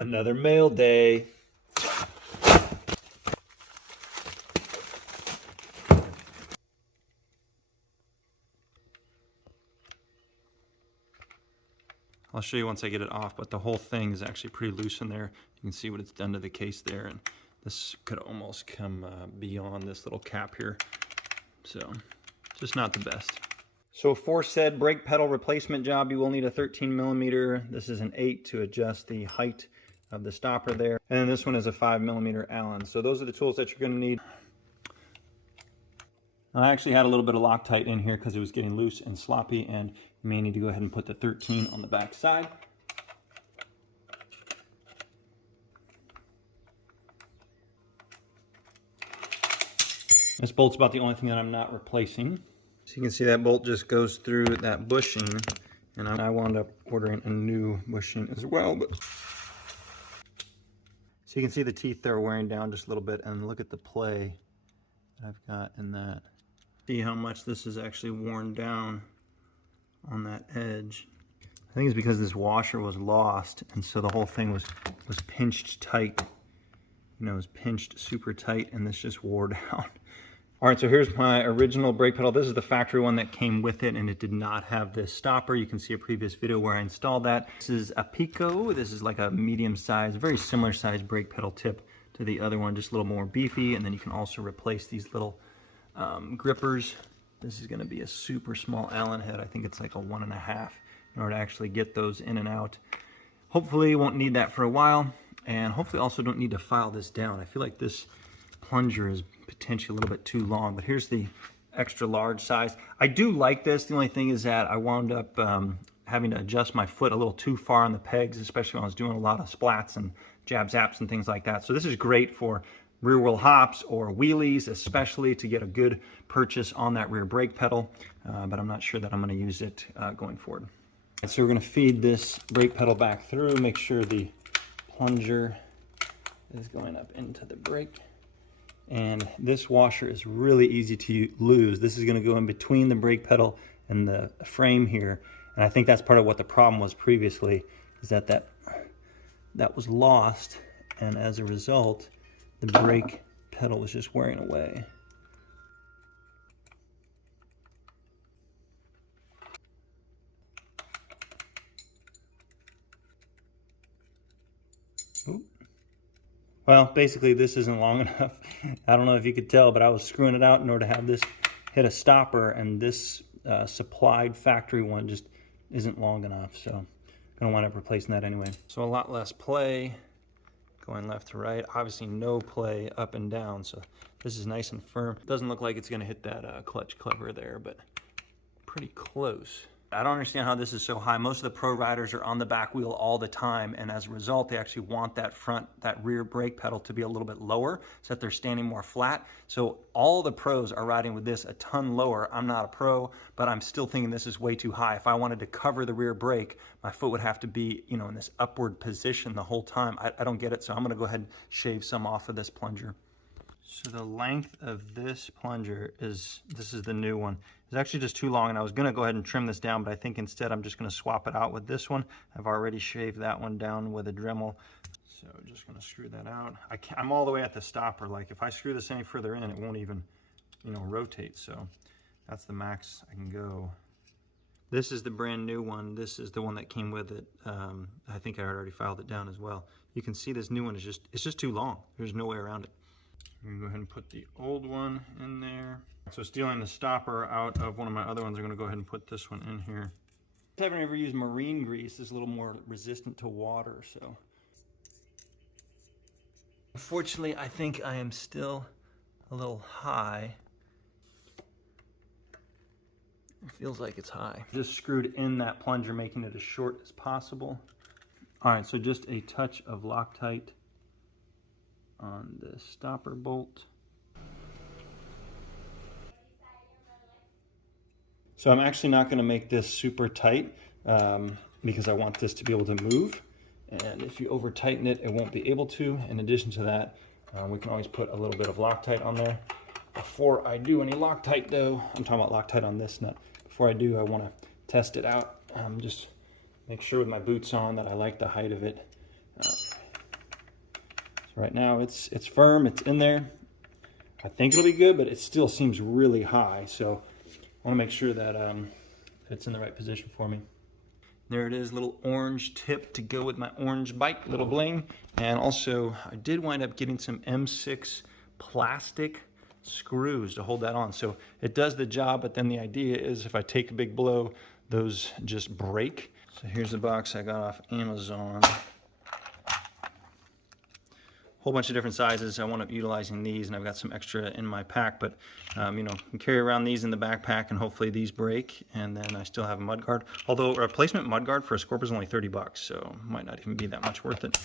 Another mail day. I'll show you once I get it off, but the whole thing is actually pretty loose in there. You can see what it's done to the case there, and this could almost come beyond this little cap here. So, just not the best. So for said brake pedal replacement job, you will need a 13mm. This is an 8 to adjust the height of the stopper there. And then this one is a 5mm Allen. So those are the tools that you're going to need. I actually had a little bit of Loctite in here because it was getting loose and sloppy, and you may need to go ahead and put the 13 on the back side. This bolt's about the only thing that I'm not replacing. So you can see that bolt just goes through that bushing, and I wound up ordering a new bushing as well. But so you can see the teeth there are wearing down just a little bit, and look at the play that I've got in that. See how much this is actually worn down on that edge. I think it's because this washer was lost, and so the whole thing was pinched tight. You know, it was pinched super tight, and this just wore down. All right, so here's my original brake pedal. This is the factory one that came with it, and it did not have this stopper. You can see a previous video where I installed that. This is a Pico. This is like a medium-sized, very similar sized brake pedal tip to the other one, just a little more beefy. And then you can also replace these little grippers. This is going to be a super small Allen head. I think it's like a 1.5 in order to actually get those in and out. Hopefully won't need that for a while, and hopefully also don't need to file this down. I feel like this plunger is potentially a little bit too long, but here's the extra large size. I do like this. The only thing is that I wound up having to adjust my foot a little too far on the pegs, especially when I was doing a lot of splats and jab zaps and things like that. So this is great for rear wheel hops or wheelies, especially to get a good purchase on that rear brake pedal, but I'm not sure that I'm going to use it going forward. So we're going to feed this brake pedal back through, make sure the plunger is going up into the brake. And this washer is really easy to lose. This is going to go in between the brake pedal and the frame here. And I think that's part of what the problem was previously, is that was lost, and as a result, the brake pedal was just wearing away. Oop. Well, basically this isn't long enough. I don't know if you could tell, but I was screwing it out in order to have this hit a stopper, and this supplied factory one just isn't long enough. So I'm gonna wind up replacing that anyway. So a lot less play going left to right. Obviously no play up and down. So this is nice and firm. Doesn't look like it's gonna hit that clutch cover there, but pretty close. I don't understand how this is so high. Most of the pro riders are on the back wheel all the time, and as a result, they actually want that rear brake pedal to be a little bit lower so that they're standing more flat. So all the pros are riding with this a ton lower. I'm not a pro, but I'm still thinking this is way too high. If I wanted to cover the rear brake, my foot would have to be, you know, in this upward position the whole time. I don't get it, so I'm gonna go ahead and shave some off of this plunger. So the length of this plunger this is the new one. It's actually just too long, and I was gonna go ahead and trim this down, but I think instead I'm just gonna swap it out with this one. I've already shaved that one down with a Dremel. So just gonna screw that out. I'm all the way at the stopper. Like if I screw this any further in, it won't even, you know, rotate. So that's the max I can go. This is the brand new one. This is the one that came with it. I think I already filed it down as well. You can see this new one is it's just too long. There's no way around it. I'm gonna go ahead and put the old one in there. So stealing the stopper out of one of my other ones, I'm gonna go ahead and put this one in here. I haven't ever used marine grease. It's a little more resistant to water, so. Unfortunately, I think I am still a little high. It feels like it's high. Just screwed in that plunger, making it as short as possible. All right, so just a touch of Loctite on the stopper bolt. So I'm actually not going to make this super tight because I want this to be able to move, and if you over tighten it, it won't be able to. In addition to that, we can always put a little bit of Loctite on there. Before I do any Loctite though, I'm talking about Loctite on this nut. Before I do, I want to test it out. Just make sure with my boots on that I like the height of it. So right now it's firm, it's in there. I think it'll be good, but it still seems really high. So I want to make sure that it's in the right position for me. There it is, little orange tip to go with my orange bike, little bling. And also I did wind up getting some M6 plastic screws to hold that on. So it does the job, but then the idea is if I take a big blow, those just break. So here's the box I got off Amazon. Whole bunch of different sizes. I wound up utilizing these, and I've got some extra in my pack, but you know, you can carry around these in the backpack and hopefully these break, and then I still have a mud guard. Although a replacement mud guard for a Scorpa is only 30 bucks, so might not even be that much worth it.